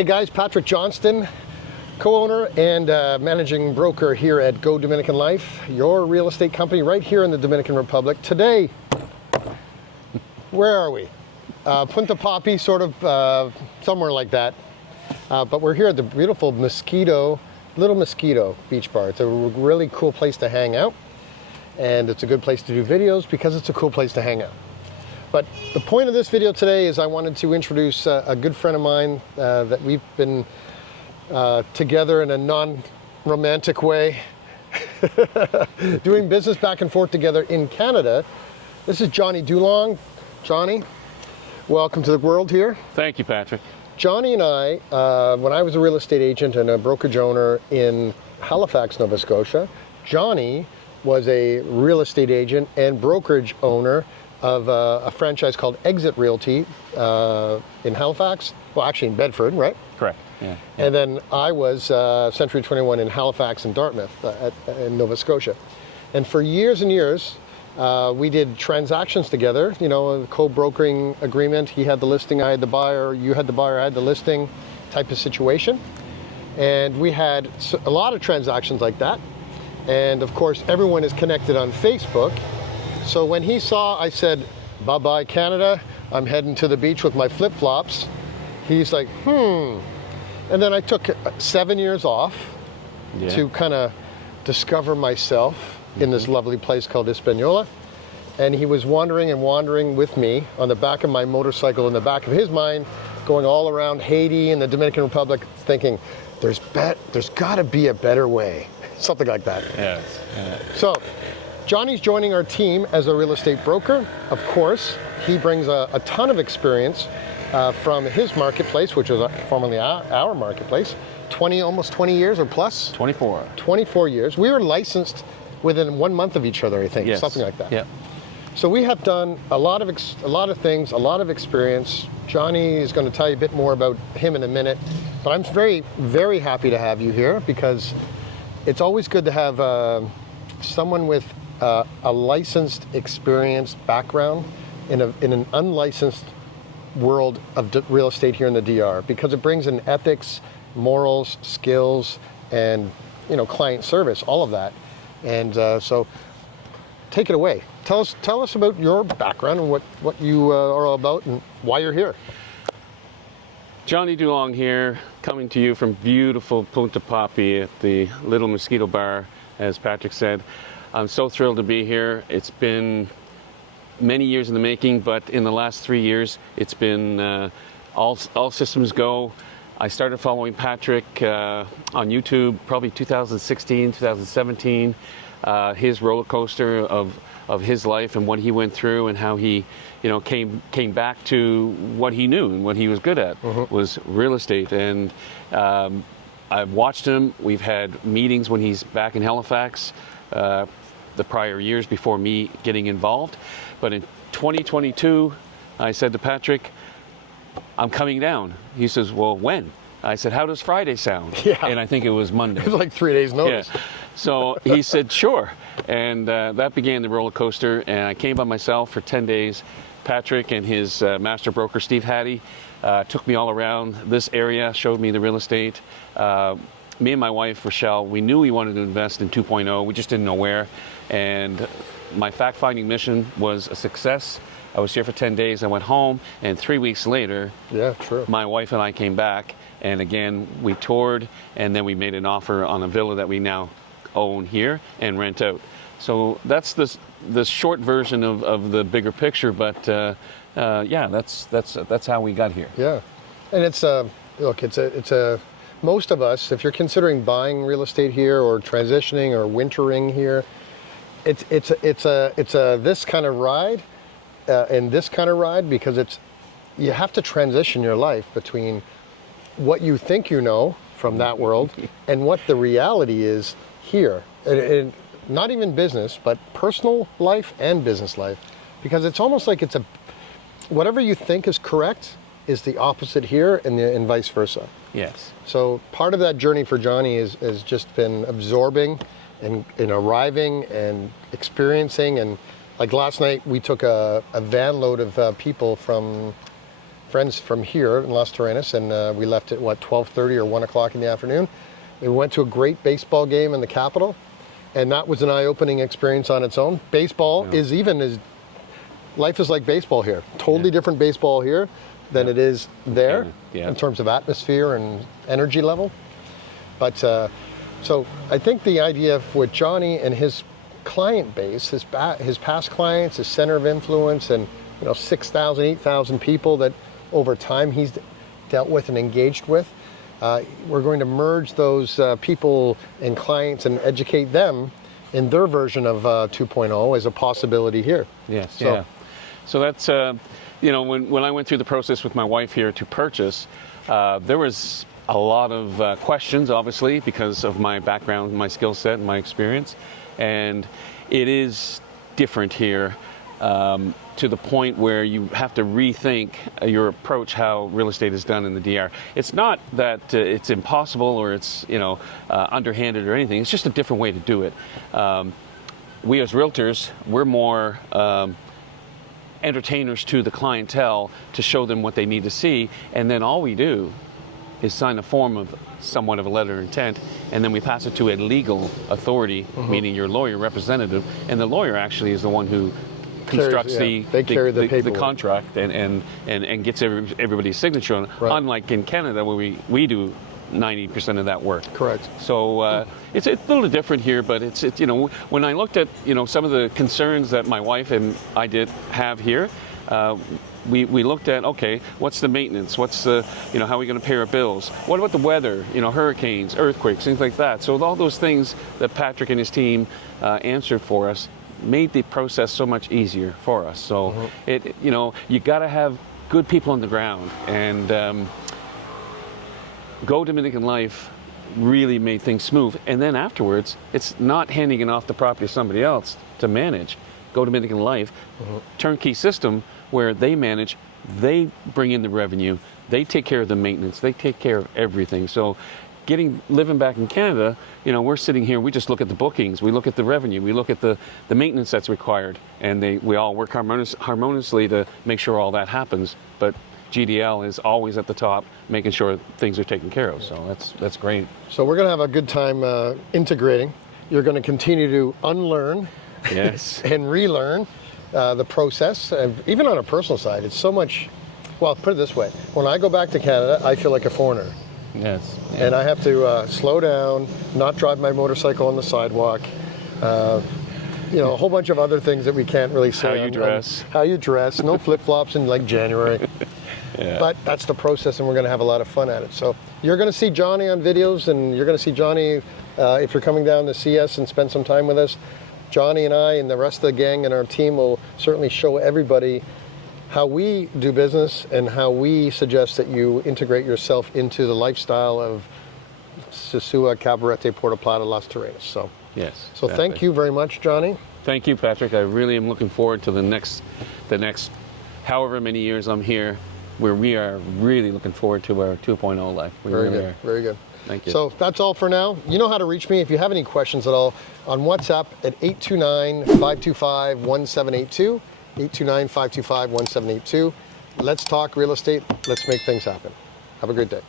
Hey guys, Patrick Johnston, co-owner and managing broker here at Go Dominican Life, your real estate company right here in the Dominican Republic. Today, where are we? Punta Poppy, sort of somewhere like that. But we're here at the beautiful Little Mosquito Beach Bar. It's a really cool place to hang out. And it's a good place to do videos because it's a cool place to hang out. But the point of this video today is I wanted to introduce a good friend of mine that we've been together in a non-romantic way, doing business back and forth together in Canada. This is Johnny Dulong. Johnny, welcome to the world here. Thank you, Patrick. Johnny and I, when I was a real estate agent and a brokerage owner in Halifax, Nova Scotia, Johnny was a real estate agent and brokerage owner of a franchise called Exit Realty in Halifax. Well, actually in Bedford, right? Correct. Yeah. And then I was Century 21 in Halifax and Dartmouth in Nova Scotia. And for years and years, we did transactions together, you know, a co-brokering agreement. He had the listing, I had the buyer, you had the buyer, I had the listing type of situation. And we had a lot of transactions like that. And of course, everyone is connected on Facebook. So when he saw, I said, bye-bye Canada, I'm heading to the beach with my flip-flops. He's like, And then I took 7 years off to kind of discover myself in this lovely place called Hispaniola. And he was wandering and wandering with me on the back of my motorcycle, in the back of his mind, going all around Haiti and the Dominican Republic, thinking, there's got to be a better way. Something like that. Yes. So, Johnny's joining our team as a real estate broker. Of course, he brings a ton of experience from his marketplace, which was formerly our marketplace. Almost 20 years or plus? 24. 24 years. We were licensed within 1 month of each other, I think, something like that. Yeah. So we have done a lot of things, a lot of experience. Johnny is going to tell you a bit more about him in a minute, but I'm very, very happy to have you here because it's always good to have someone with a licensed, experienced background in an unlicensed world of real estate here in the DR, because it brings in ethics, morals, skills, and client service, all of that. And so, take it away. Tell us about your background and what you are all about and why you're here. Johnny Dulong here, coming to you from beautiful Punta Poppy at the Little Mosquito Bar, as Patrick said. I'm so thrilled to be here. It's been many years in the making, but in the last 3 years, it's been all systems go. I started following Patrick on YouTube probably 2016, 2017. His roller coaster of his life and what he went through and how he, came back to what he knew and what he was good at was real estate. And I've watched him. We've had meetings when he's back in Halifax. The prior years before me getting involved. But in 2022, I said to Patrick, I'm coming down. He says, well, when? I said, how does Friday sound? Yeah. And I think it was Monday. It was like 3 days notice. Yeah. So he said, sure. And that began the roller coaster. And I came by myself for 10 days. Patrick and his master broker, Steve Hattie, took me all around this area, showed me the real estate. Me and my wife, Rochelle, we knew we wanted to invest in 2.0. We just didn't know where. And my fact-finding mission was a success. I was here for 10 days. I went home, and 3 weeks later, my wife and I came back. And again, we toured, and then we made an offer on a villa that we now own here and rent out. So that's the short version of the bigger picture. But yeah, that's how we got here. Yeah, and it's look, it's a most of us, if you're considering buying real estate here or transitioning or wintering here, it's this kind of ride and this kind of ride, because you have to transition your life between what you think you know from that world and what the reality is here. And not even business, but personal life and business life, because it's almost like whatever you think is correct is the opposite here, and vice versa. Yes. So part of that journey for Johnny has just been absorbing and arriving and experiencing. And like last night, we took a van load of people from friends from here in Las Terrenas, and we left at, what, 12:30 or 1 o'clock in the afternoon. We went to a great baseball game in the Capitol, and that was an eye-opening experience on its own. Baseball is life is like baseball here. Totally different baseball here than it is there in terms of atmosphere and energy level. But so I think the idea with Johnny and his client base, his past clients, his center of influence, and 6,000, 8,000 people that over time he's dealt with and engaged with, we're going to merge those people and clients and educate them in their version of 2.0 as a possibility here. Yes. So that's when I went through the process with my wife here to purchase, there was a lot of questions, obviously, because of my background, my skill set, and my experience, and it is different here. To the point where you have to rethink your approach how real estate is done in the DR. It's not that it's impossible or it's underhanded or anything. It's just a different way to do it. We as realtors, we're more entertainers to the clientele to show them what they need to see, and then all we do is sign a form of somewhat of a letter of intent, and then we pass it to a legal authority, meaning your lawyer representative, and the lawyer actually is the one who constructs the contract and gets everybody's signature on it. Right. Unlike in Canada, where we do 90% of that work. Correct. So it's a little different here, but it's when I looked at some of the concerns that my wife and I did have here, we looked at, okay, what's the maintenance? What's the how are we going to pay our bills? What about the weather? Hurricanes, earthquakes, things like that. So all those things that Patrick and his team answered for us made the process so much easier for us. So you got to have good people on the ground, and Go Dominican Life really made things smooth. And then afterwards, it's not handing it off the property to somebody else to manage. Go Dominican Life, turnkey system where they manage, they bring in the revenue, they take care of the maintenance, they take care of everything. So living back in Canada, we're sitting here, we just look at the bookings, we look at the revenue, we look at the maintenance that's required, and we all work harmoniously to make sure all that happens. But GDL is always at the top, making sure things are taken care of. So that's great. So we're going to have a good time integrating. You're going to continue to unlearn and relearn the process. Even on a personal side, it's so much, well, put it this way. When I go back to Canada, I feel like a foreigner. Yes. Yeah. And I have to slow down, not drive my motorcycle on the sidewalk, a whole bunch of other things that we can't really say. How you dress, no flip-flops in like January. But that's the process, and we're going to have a lot of fun at it. So you're going to see Johnny on videos, and you're going to see Johnny if you're coming down to see us and spend some time with us. Johnny and I and the rest of the gang and our team will certainly show everybody how we do business and how we suggest that you integrate yourself into the lifestyle of Sosua, Cabarete, Puerto Plata, Las Terrenas. So thank you very much, Johnny. Thank you, Patrick. I really am looking forward to the next however many years I'm here, where we are really looking forward to our 2.0 life. Very good. Thank you. So that's all for now. You know how to reach me if you have any questions at all on WhatsApp at 829-525-1782. 829-525-1782. Let's talk real estate. Let's make things happen. Have a great day.